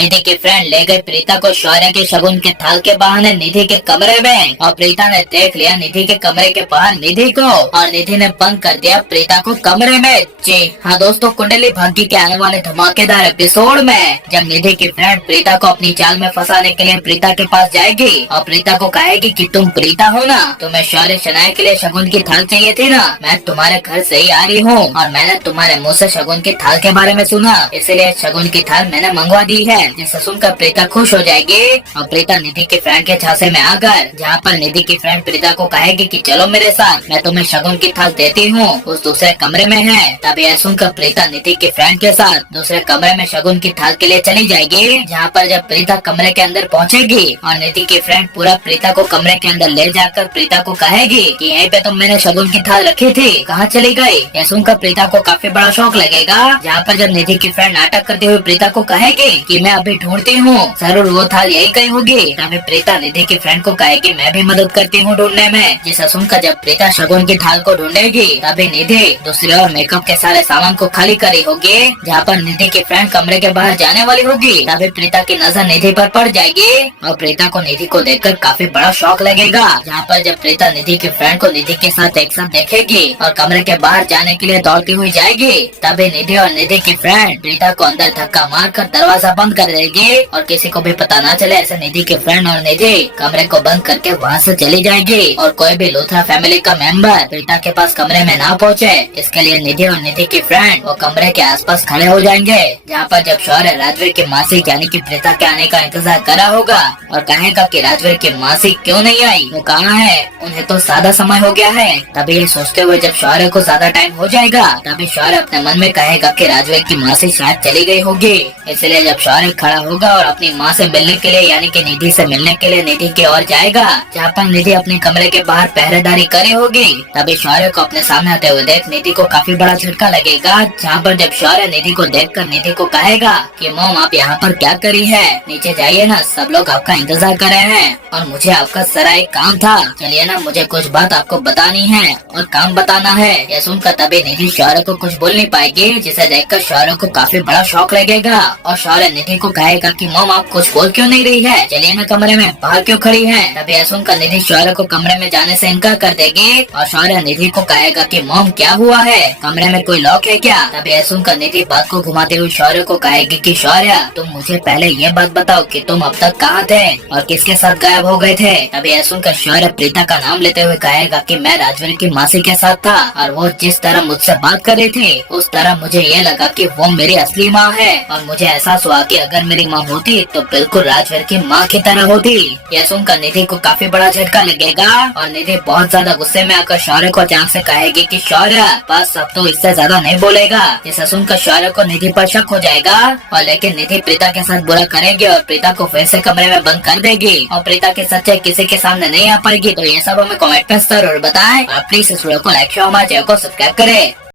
निधि की फ्रेंड ले गई प्रीता को शौर्य के शगुन के थाल के बहाने निधि के कमरे में, और प्रीता ने देख लिया निधि के कमरे के बाहर निधि को, और निधि ने बंद कर दिया प्रीता को कमरे में। जी हाँ दोस्तों, कुंडली भाग्य के आने वाले धमाकेदार एपिसोड में जब निधि की फ्रेंड प्रीता को अपनी चाल में फंसाने के लिए प्रीता के पास जाएगी और प्रीता को कहेगी कि तुम प्रीता हो ना, तुम्हें शौर्य शनाय के लिए शगुन की थाल चाहिए थी ना, मैं तुम्हारे घर से ही आ रही हूँ और मैंने तुम्हारे मुँह से शगुन की थाल के बारे में सुना, इसलिए शगुन की थाल मैंने मंगवा दी है। जिसे सुनकर प्रीता खुश हो जाएगी और प्रीता निधि की फ्रेंड के झांसे में आकर, जहाँ पर निधि की फ्रेंड प्रीता को कहेगी कि चलो मेरे साथ, मैं तुम्हें शगुन की थाल देती हूँ, उस दूसरे कमरे में है। तब यह सुनकर प्रीता निधि की फ्रेंड के साथ दूसरे कमरे में शगुन की थाल के लिए चली जाएगी। जहाँ पर जब प्रीता कमरे के अंदर पहुँचेगी और निधि की फ्रेंड पूरा प्रीता को कमरे के अंदर ले जाकर प्रीता को कहेगी कि यहीं पे तुम मैंने शगुन की थाल रखी थी, कहाँ चली गई। यह सुनकर प्रीता को काफी बड़ा शौक लगेगा। जहाँ पर जब निधि की फ्रेंड नाटक करते हुए प्रीता को कहेगी कि मैं अभी ढूंढती हूँ, जरूर वो थाल यही कहीं होगी। तभी प्रीता निधि की फ्रेंड को कहेगी मैं भी मदद करती हूँ ढूंढने में। जिसे सुनकर जब प्रीता शगुन की थाल को ढूंढेगी तभी निधि दूसरी ओर मेकअप के सारे सामान को खाली करी होगी। जहाँ पर निधि की फ्रेंड कमरे के बाहर जाने वाली होगी तभी प्रीता की नजर निधि पर पड़ जाएगी और प्रीता को निधि को देखकर काफी बड़ा शौक लगेगा। जहाँ पर जब प्रीता निधि की फ्रेंड को निधि के साथ एक साथ देखेगी और कमरे के बाहर जाने के लिए दौड़ती हुई जाएगी, तभी निधि और निधि की फ्रेंड प्रीता को अंदर धक्का मारकर दरवाजा बंद कर देगी और किसी को भी पता ना चले। ऐसे निधि की फ्रेंड और निधि कमरे को बंद करके वहाँ से चली जाएगी और कोई भी लूथरा फैमिली का मेंबर प्रीता के पास कमरे में ना पहुँचे, इसके लिए निधि और निधि की फ्रेंड वो कमरे के आसपास खड़े हो जाएंगे। जहाँ पर जब शौर्य राजवीर की मासी यानी कि प्रीता के आने का इंतजार करा होगा और कहेगा कि राजवीर की मासी क्यों नहीं आई, वो कहाँ है, उन्हें तो ज्यादा समय हो गया है। तभी ये सोचते हुए जब शौर्य को ज्यादा टाइम हो जाएगा तभी शौर्य अपने मन में कहेगा कि राजवीर की मासी शायद चली गई होगी। इसलिए जब शौर्य खड़ा होगा और अपनी माँ से मिलने के लिए यानी कि निधि से मिलने के लिए निधि की ओर जाएगा, जहाँ पर निधि अपने कमरे के बाहर पहरेदारी करे होगी, तभी शौर्य को अपने सामने आते हुए देख निधि को काफी बड़ा झटका लगेगा। जहाँ पर जब शौर्य निधि को देखकर निधि को कहेगा कि मॉम आप यहाँ पर क्या करी है, नीचे जाइए ना, सब लोग आपका इंतजार कर रहे हैं और मुझे आपका जरा एक काम था, चलिए ना, मुझे कुछ बात आपको बतानी है और काम बताना है। यह सुनकर तभी निधि शौर्य को कुछ बोल नहीं पाएगी, जिसे देखकर शौर्य को काफी बड़ा शौक लगेगा और शौर्य निधि को कहेगा कि मॉम आप कुछ बोल क्यों नहीं रही है, चलिए ना कमरे में, बाहर क्यों खड़ी है। तभी यह सुनकर निधि शौर्य को कमरे में जाने से इनकार कर देगी और शौर्य निधि को कहेगा कि मॉम क्या हुआ है, कमरे में कोई लॉक है क्या। तभी यह सुनकर निधि बात को घुमाते हुए शौर्य को कहेगी कि शौर्य तुम मुझे पहले ये बात बताओ कि तुम अब तक कहाँ थे और किसके साथ गायब हो गए थे। तभी यह सुनकर शौर्य प्रीता का नाम लेते हुए कहेगा कि मैं राजवीर की मासी के साथ था और वो जिस तरह मुझसे बात कर रही थी उस तरह मुझे ये लगा कि वो मेरी असली माँ है और मुझे एहसास हुआ कि अगर मेरी माँ होती तो बिल्कुल राजवीर की माँ की तरह होती। यह सुनकर निधि को काफी बड़ा झटका लगेगा और निधि बहुत ज्यादा गुस्से में आकर शौर्य को अचानक से कहेगी कि शौर्य बस अब तो इससे ज्यादा नहीं बोलेगा। जिसे सुनकर शौर्य को निधि पर शक हो जाएगा और लेकिन निधि प्रीता के साथ बुरा करेगी और प्रीता को फिर से कमरे में बंद कर देगी और प्रीता की सच्चाई किसी के सामने नहीं आ पाएगी। तो ये सब हमें कमेंट में जरूर बताएं। आप प्लीज इस वीडियो को लाइक शेयर हमारे चैनल को सब्सक्राइब करें।